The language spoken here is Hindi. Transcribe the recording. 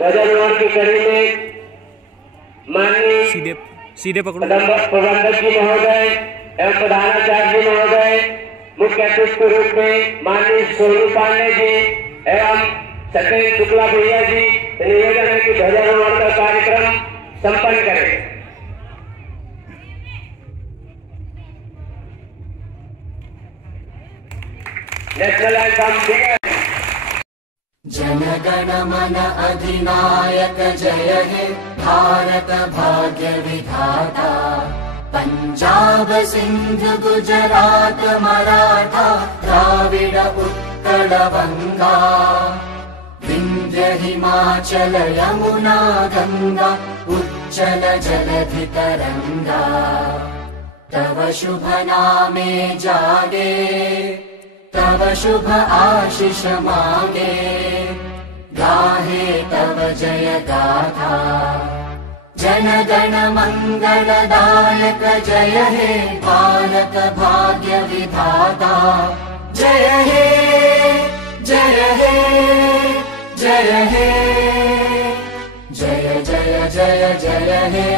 ध्वजारोहण की कड़ी में माननीय सीधे पकड़ो प्रबंधक जी महोदय एवं प्रधानाचार्य जी महोदय, मुख्य अतिथि के रूप में माननीय सोनू पांडे जी एवं सत्येंद्र शुक्ला भैया जी निवेदन है कि ध्वजारोहण का कार्यक्रम संपन्न करें। National anthem. जन गण मन अधिनायक जय हे भारत भाग्य विधाता। पंजाब सिंध गुजरात मराठा द्राविड उत्कल बंगा। विंध्य हिमाचल यमुना गंगा उच्चल जलधि तरंगा। तव शुभ नामे जागे तव शुभ आशीष मांगे। गाहे तव जय गाथा जन गण मंगलदायक जय हे भारत भाग्य विधाता। जय हे जय हे जय हे जय जय जय जय हे।